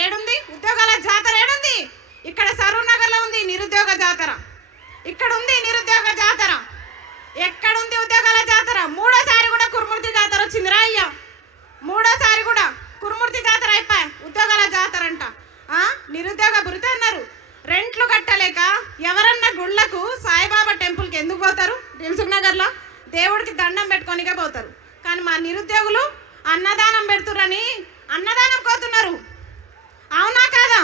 ఏడుంది ఉద్యోగాల జాతర? ఏడుంది? ఇక్కడ సరూర్ నగర్లో ఉంది నిరుద్యోగ జాతర, ఇక్కడ ఉంది నిరుద్యోగ జాతర. ఎక్కడుంది ఉద్యోగాల జాతర? మూడోసారి కూడా కురుమూర్తి జాతర వచ్చిందిరా అయ్యా, మూడోసారి కూడా కురుమూర్తి జాతర అయిపోయి ఉద్యోగాల జాతర అంట. నిరుద్యోగ భృతి అన్నారు. రెంట్లు కట్టలేక ఎవరన్నా గుళ్ళకు సాయిబాబా టెంపుల్కి ఎందుకు పోతారు? దిల్సుఖ్ నగర్లో దేవుడికి దండం పెట్టుకొనికే పోతారు. కానీ మా నిరుద్యోగులు అన్నదానం పెడుతురని అన్నదానం కోతున్నారు. అవునా కాదా?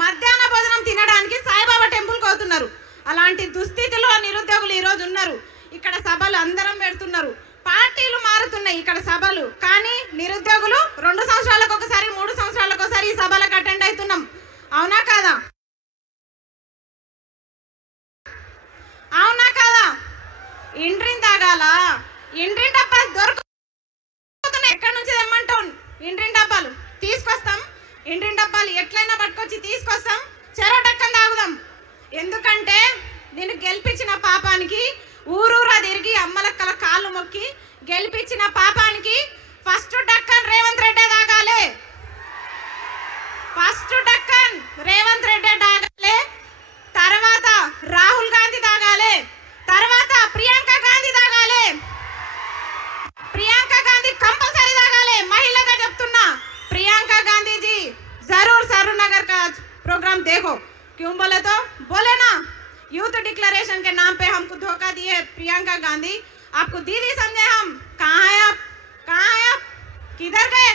మధ్యాహ్న భోజనం తినడానికి సాయిబాబా టెంపుల్ కోతున్నారు. అలాంటి దుస్థితిలో నిరుద్యోగులు ఈరోజు ఉన్నారు. ఇక్కడ సభలు అందరం పెడుతున్నారు, పార్టీలు మారుతున్నాయి ఇక్కడ సభలు, కానీ నిరుద్యోగులు 2 సంవత్సరాలకు ఒకసారి 3 సంవత్సరాలకు ఒకసారి ఈ సభలకు అటెండ్ అవుతున్నాం. అవునా కాదా? అవునా కాదా? ఇండ్రిన్ తాగాల, ఇండ్రిన్ డబ్బాలు దొరుకుతున్నాయి. ఎక్కడి నుంచి తెమ్మంటాం? ఇండ్రిన్ డబ్బాలు తీసుకొస్తాం, ఇండ్రిన్ డబ్బాలు ఎట్లయినా పట్టుకొచ్చి తీసుకొస్తాం, చెరోటక్కని తాగుదాం. ఎందుకంటే నేను గెలిపించిన పాపానికి ఊరూరా తిరిగి అమ్మలక్కల కాళ్ళు మొక్కి గెలిపించిన పాపానికి ఫస్ట్ డక్కన్ రేవంత్ రెడ్డి తాగాలి, ఫస్ట్ డక్కన్ రేవంత్ రెడ్డి తాగాలి, తర్వాత రాహుల్ గాంధీ తాగాలి, తర్వాత ప్రియాంక గాంధీ తాగాలి, ప్రియాంక గాంధీ కంపల్సరీ తాగాలి. మహిళగా చెప్తున్నా, प्रियंका गांधी जी जरूर सरूर नगर का प्रोग्राम देखो। क्यों बोले तो बोले ना, यूथ डिक्लेरेशन के नाम पे हमको धोखा दिए प्रियंका गांधी। आपको दीदी समझे हम? कहाँ है आप? कहाँ है आप? किधर गए?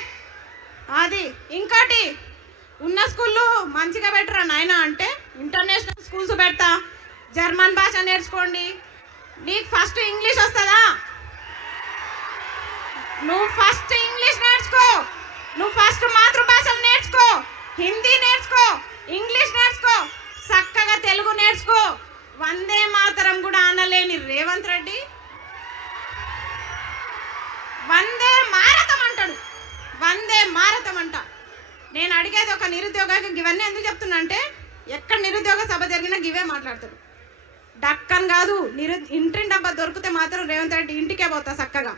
అది ఇంకోటి ఉన్న స్కూల్లో మంచిగా పెట్టరా నాయన అంటే ఇంటర్నేషనల్ స్కూల్స్ పెడతా, జర్మన్ భాష నేర్చుకోండి. నీకు ఫస్ట్ ఇంగ్లీష్ వస్తుందా? నువ్వు ఫస్ట్ ఇంగ్లీష్ నేర్చుకో, నువ్వు ఫస్ట్ మాతృభాషలు నేర్చుకో, హిందీ నేర్చుకో, ఇంగ్లీష్ నేర్చుకో, చక్కగా తెలుగు నేర్చుకో. వందే మాతరం కూడా అనలేని రేవంత్ రెడ్డి వందే మారతం అంటాడు, వందే మారతం అంట. నేను అడిగేది ఒక నిరుద్యోగకి ఇవన్నీ ఎందుకు చెప్తున్నా అంటే, ఎక్కడ నిరుద్యోగ సభ జరిగినా గివే మాట్లాడతాడు. డక్కన్ కాదు, ఇంటిని డబ్బా దొరికితే మాత్రం రేవంత్ రెడ్డి ఇంటికే పోతా, చక్కగా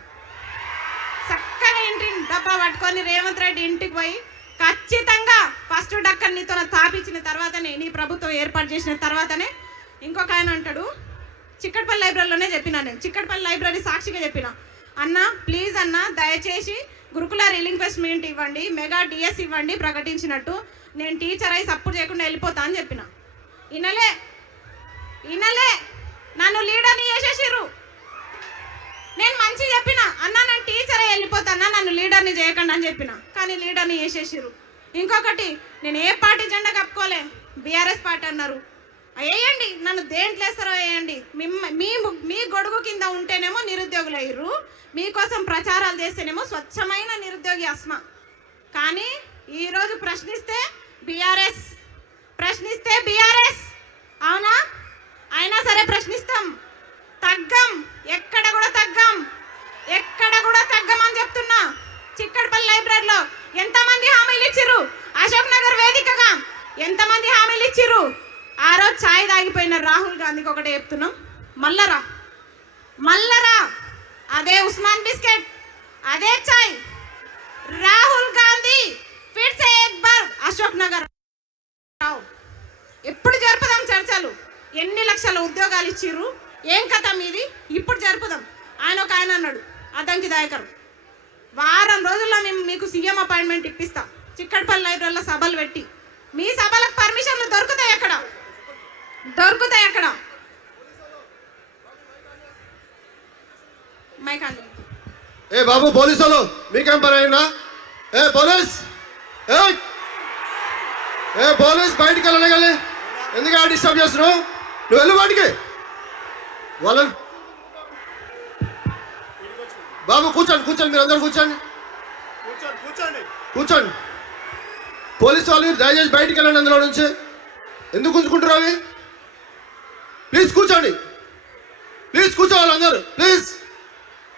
చక్కగా ఇంటిని డబ్బా పట్టుకొని రేవంత్ రెడ్డి ఇంటికి పోయి ఖచ్చితంగా ఫస్ట్ డక్కన్ నీతో తాపించిన తర్వాతనే, నీ ప్రభుత్వం ఏర్పాటు చేసిన తర్వాతనే. ఇంకొక ఆయన అంటాడు, చిక్కడపల్లి లైబ్రరీలోనే చెప్పినా నేను, చిక్కడపల్లి లైబ్రరీ సాక్షిగా చెప్పిన, అన్న ప్లీజ్ అన్న దయచేసి గురుకుల రిలింక్వెస్ట్మెంట్ ఇవ్వండి, మెగా డిఎస్ ఇవ్వండి ప్రకటించినట్టు, నేను టీచర్ అయి సపోర్ట్ చేయకుండా వెళ్ళిపోతా అని చెప్పిన. ఇనలే నన్ను లీడర్ని చేసేసిర్రు. నేను మంచి చెప్పిన, అన్న నేను టీచర్ అయి వెళ్ళిపోతానా, నన్ను లీడర్ని చేయకండి అని చెప్పిన, కానీ లీడర్ని చేసేసిర్రు. ఇంకొకటి, నేను ఏ పార్టీ జెండా కప్పుకోలే, బీఆర్ఎస్ పార్టీ అన్నారు. వేయండి, నన్ను దేంట్లో వేస్తారో వేయండి. మీ గొడుగు కింద ఉంటేనేమో నిరుద్యోగులు అయ్యారు, మీకోసం ప్రచారాలు చేస్తేనేమో స్వచ్ఛమైన నిరుద్యోగి అస్మ. కానీ ఈరోజు ప్రశ్నిస్తే బీఆర్ఎస్, ప్రశ్నిస్తే బీఆర్ఎస్. అవునా? అయినా సరే ప్రశ్నిస్తాం, తగ్గం, ఎక్కడ కూడా తగ్గం, ఎక్కడ కూడా తగ్గం అని చెప్తున్నా. చిక్కడపల్లి లైబ్రరీలో ఎంతమంది హామీలు ఇచ్చిర్రు? అశోక్ నగర్ వేదికగా ఎంతమంది హామీలు ఇచ్చిర్రు? ఆ రోజు ఛాయ్ తాగిపోయిన రాహుల్ గాంధీకి ఒకటే చెప్తున్నాం, మల్లరా అదే ఉస్మాన్ బిస్కెట్, అదే ఛాయ్, రాహుల్ గాంధీ ఫిర్ సే ఏక్ బార్ అశోక్ నగర్ రావు. ఎప్పుడు జరుపుదాం చర్చలు? ఎన్ని లక్షల ఉద్యోగాలు ఇచ్చిర్రు? ఏం కథ మీది? ఇప్పుడు జరుపుదాం. ఒక ఆయన అన్నాడు, అద్దంకి దయాకర్, వారం రోజుల్లో మేము మీకు సీఎం అపాయింట్మెంట్ ఇప్పిస్తాం, చిక్కడపల్లి లైబ్రరీలో సభలు పెట్టి. మీ సభలకు పర్మిషన్లు దొరుకుతాయి అక్కడ, దొరుకుతాయి అక్కడ. మైకాండి ఏ బాబు పోలీసులు మీకేం పని అయినా? ఏ పోలీస్, ఏ పోలీస్ బయటికి వెళ్ళగలి, ఎందుకు డిస్టర్బ్ చేస్తున్నావు? నువ్వు వెళ్ళు బయటికి. వాళ్ళని బాబు కూర్చోండి, మీరు అందరు కూర్చోండి. పోలీసు వాళ్ళు దయచేసి బయటికి వెళ్ళండి అందులో నుంచి. ఎందుకు ఉంచుకుంటారు అవి? ప్లీజ్ కూర్చోండి, ప్లీజ్ కూర్చోవాలి అందరు, ప్లీజ్.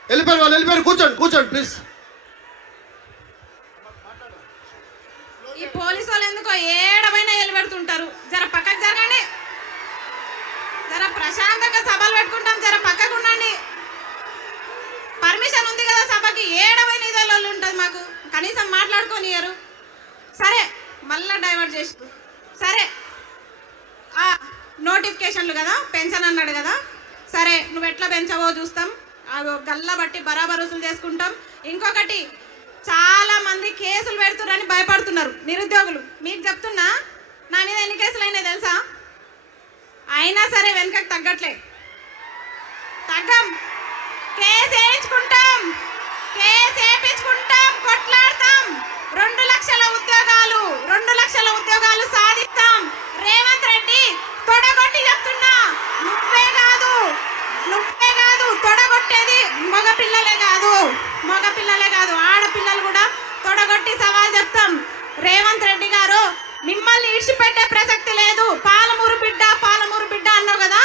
వెళ్ళిపోయారు వాళ్ళు, వెళ్ళిపోయారు, కూర్చోండి ప్లీజ్. ఈ పోలీసు వాళ్ళు ఎందుకో ఏడమైనా పెడుతుంటారు. జర పక్కకు జరగండి, జర ప్రశాంతంగా సభలు పెట్టుకుంటాం, జర పక్కకు ఉండండి. పర్మిషన్ ఉంది కదా సభకి, ఏడమైన ఇదే ఉంటుంది మాకు, కనీసం మాట్లాడుకోనియరు. సరే చేస్తారు. సరే నోటిఫికేషన్లు కదా, పెన్షన్ అన్నాడు కదా, సరే నువ్వు ఎట్లా పెంచవో చూస్తాం, అవి గల్ల బట్టి బరాబర్ వసూలు చేసుకుంటాం. ఇంకొకటి, చాలా మంది కేసులు పెడుతున్నారని భయపడుతున్నారు నిరుద్యోగులు. మీకు చెప్తున్నా, నా మీద ఎన్ని కేసులు అయినాయి తెలుసా? అయినా సరే వెనుకకు తగ్గట్లే, తగ్గం. Case వేయించుకుంటాం, case వేయించుకుంటాం, కొట్లాడతాం. 2 లక్షల ఉద్యోగాలు, 2 లక్షల ఉద్యోగాలు సాధిస్తాం. రేవంత్ రెడ్డి తొడగొట్టి చెప్తున్నా, నువ్వే కాదు తొడగొట్టేది మగపిల్లలే కాదు, ఆడపిల్లలు కూడా తొడగొట్టి సవాల్ చెప్తాం. రేవంత్ రెడ్డి గారు, మిమ్మల్ని ఇడిచిపెట్టే ప్రసక్తి లేదు. పాలమూరు బిడ్డ అన్నావు కదా,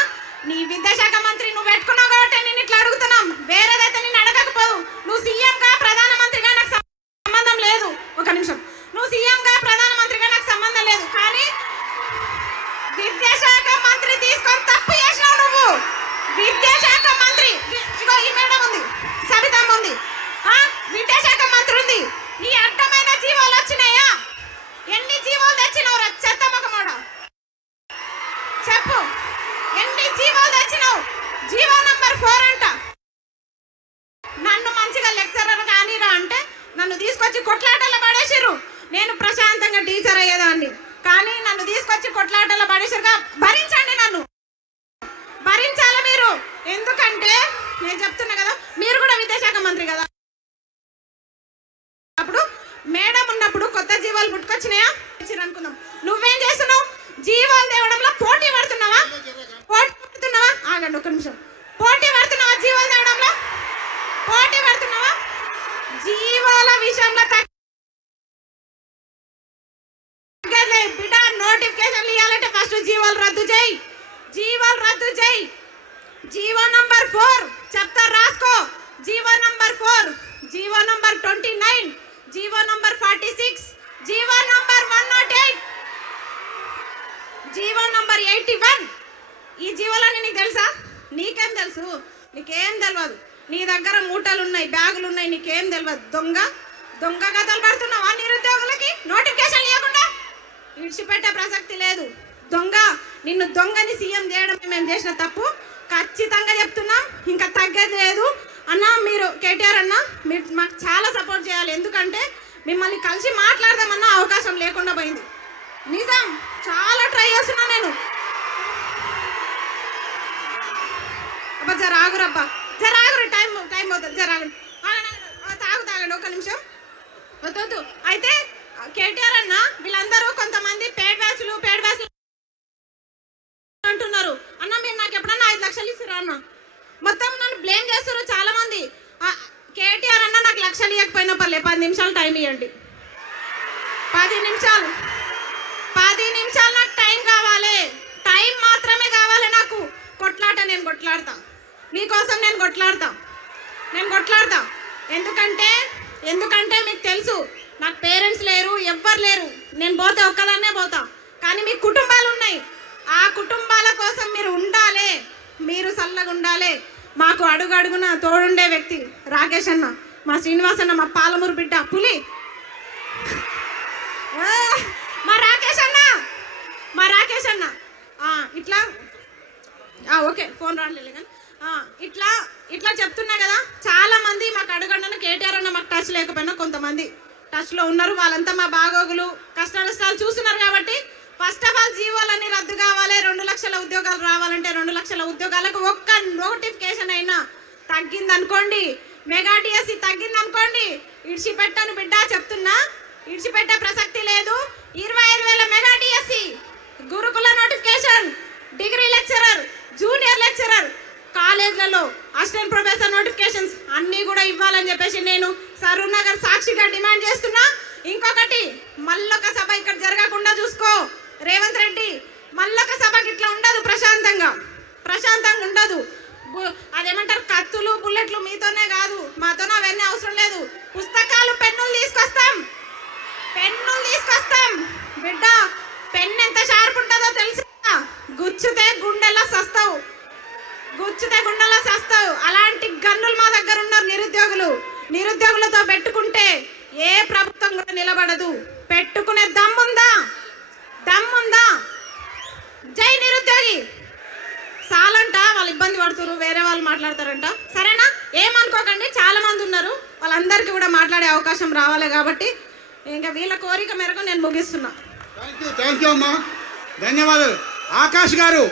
నీ విద్యాశాఖ మంత్రి నువ్వు పెట్టుకున్నావు కాబట్టి నేను ఇట్లా అడుగుతున్నాం. వేరేదైతే నేను అడగకపోవు. నువ్వు సీఎంగా ప్రధానమంత్రిగా నాకు సంబంధం లేదు. ఒక నిమిషం, నువ్వు సీఎంగా ప్రధానమంత్రిగా నాకు సంబంధం లేదు, కానీ విద్యాశాఖ మంత్రి తీసుకొని తప్పు చేసినావు నువ్వు. విద్యాశాఖ మంత్రి, ఇగో ఈ మేడం ఉంది, సబితమ్మ ఉంది, విద్యాశాఖ మంత్రి ఉంది. నీ అడ్డమైన జీవోలు వచ్చినాయా? ఎన్ని జీవోలు తెచ్చినావు రా చెత్త మొకమోడ? చెప్పు, ఎన్ని జీవోలు తెచ్చినావు? జీవో నంబర్ 4 అంట. నన్ను మంచిగా లెక్చరర్ కానీరా అంటే నన్ను తీసుకొచ్చి కొట్లాటలో పడేసిర్రు. నేను ప్రశాంతంగా టీచర్ అయ్యేదాన్ని, కానీ నన్ను తీసుకొచ్చి కొట్లాటలో పడేసిరుగా. భరించండి, నన్ను భరించాలి మీరు. ఎందుకంటే నేను చెప్తున్నా కదా, మీరు కూడా విద్యాశాఖ మంత్రి కదా. అప్పుడు మేడం ఉన్నప్పుడు కొత్త జీవాలు పుట్టుకొచ్చినాయా అనుకుందాం. నువ్వేం చేస్తున్నావు? జీవాలు తేవడంలో పోటీ పడుతున్నావా? ఆగండి ఒక నిమిషం. పోటీ పడుతున్నావా? జీవాలు తేవడంలో పోటీ పడుతున్నావా? జీవాల విషయంలో బిడ్డ, నోటిఫికేషన్లు ఇవ్వాలంటే ఫస్ట్ జీవాలు రద్దు చేయి. జీవో నంబర్ 4 చెప్తా, రాసుకో. GO number 4, GO number 29, GO number 46, GO number 108, GO number 81. ఈ జీవోలన్నీ నీకు తెలుసా? నీకేం తెలుసు? నీకేం తెలియదు. నీ దగ్గర మూటలు ఉన్నాయి, బ్యాగులు ఉన్నాయి, నీకేం తెలియదు. దొంగ కథలు పడుతున్నావా నిరుద్యోగులకి? నోటిఫికేషన్ ఇవ్వకుండా విడిచిపెట్టే ప్రసక్తి లేదు. నిన్ను దొంగని సీఎం చేయడం మేము చేసిన తప్పు, ఖచ్చితంగా చెప్తున్నాం. ఇంకా తగ్గేది లేదు అన్న. మీరు కేటీఆర్ అన్న, మీరు మాకు చాలా సపోర్ట్ చేయాలి. ఎందుకంటే మిమ్మల్ని కలిసి మాట్లాడదామన్న అవకాశం లేకుండా పోయింది. నిజం, చాలా ట్రై చేస్తున్నా నేను. అబ్బా జరాగురబ్బా, జరాగురు, టైం అవుతుంది, జరాగు. తాగండి ఒక నిమిషం. వద్దు. అయితే కేటీఆర్ అన్న, వీళ్ళందరూ కొంతమంది పేడ్ బ్యాచ్లు అంటున్నారు. అన్న మీరు నాకు ఎప్పుడన్నా 5 లక్షలు ఇస్తారా అన్న? మొత్తం నన్ను బ్లేమ్ చేస్తారు చాలా మంది. కేటీఆర్ అన్న, నాకు లక్షలు ఇవ్వకపోయినా పర్లే, 10 నిమిషాలు టైం ఇవ్వండి. 10 నిమిషాలు నాకు టైం కావాలి. టైం మాత్రమే కావాలి నాకు. నేను కొట్లాడతా, మీకోసం నేను కొట్లాడతా. ఎందుకంటే మీకు తెలుసు, నాకు పేరెంట్స్ లేరు, ఎవ్వరు లేరు. నేను పోతే ఒక్కదాన్నే పోతా, కానీ మీ కుటుంబాలు ఉన్నాయి. ఆ కుటుంబాల కోసం మీరు ఉండాలి, మీరు చల్లగా ఉండాలి. మాకు అడుగడుగున తోడుండే వ్యక్తి రాకేష్ అన్న, మా శ్రీనివాస్ అన్న, మా పాలమూరు బిడ్డ పులి, మా రాకేష్ అన్న ఇట్లా ఓకే, ఫోన్ రాలేదు కానీ ఇట్లా చెప్తున్నా కదా. చాలా మంది మాకు అడుగడున కేటీఆర్ అన్న మాకు టచ్ లేకపోయినా కొంతమంది టచ్లో ఉన్నారు. వాళ్ళంతా మా బాగోగులు, కష్ట నష్టాలు చూస్తున్నారు. కాబట్టి ఫస్ట్ ఆఫ్ ఆల్ జీవోలన్నీ రద్దు కావాలి. 2 లక్షల ఉద్యోగాలు రావాలంటే 2 లక్షల ఉద్యోగాలకు ఒక్క నోటిఫికేషన్ అయినా తగ్గిందనుకోండి, మెగా డిఎస్సి తగ్గిందనుకోండి, ఇడిచిపెట్టాను బిడ్డ, చెప్తున్నా. ఇడిచిపెట్టే ప్రసక్తి లేదు. 25,000 మెగా డిఎస్సి, గురుకుల notification, degree lecturer, junior lecturer, కాలేజ్లలో అసిస్టెంట్ ప్రొఫెసర్ నోటిఫికేషన్స్ అన్నీ కూడా ఇవ్వాలని చెప్పేసి నేను సరూర్ నగర్ సాక్షిగా డిమాండ్ చేస్తున్నా. ఇంకొకటి, మళ్ళొక సభ ఇక్కడ జరగకుండా చూసుకో రేవంత్ రెడ్డి. మళ్ళొక సభకి ఇట్లా ఉండదు, ప్రశాంతంగా ఉండదు. అదేమంటారు, కత్తులు బుల్లెట్లు మీతోనే కాదు, మాతోనే అవన్నీ అవసరం లేదు. పుస్తకాలు, పెన్నులు తీసుకొస్తాం బిడ్డ. పెన్ను ఎంత షార్ప్ ఉంటుందో తెలుసా? గుచ్చితే గుండెలా సస్తావు. అలాంటి గన్నులు మా దగ్గర ఉన్నారు నిరుద్యోగులతో పెట్టుకుంటే ఏ ప్రభుత్వం కూడా నిలబడదు. పెట్టుకునే దమ్ముందా? మాట్లాడుతురు, వేరే వాళ్ళు మాట్లాడతారంట. సరేనా, ఏమనుకోకండి, చాలా మంది ఉన్నారు, వాళ్ళందరికీ కూడా మాట్లాడే అవకాశం రావాలి కాబట్టి ఇంకా వీళ్ళ కోరిక మేరకు నేను ముగిస్తున్నా. థ్యాంక్ యూ అమ్మా, ధన్యవాదాలు. ఆకాష్ గారు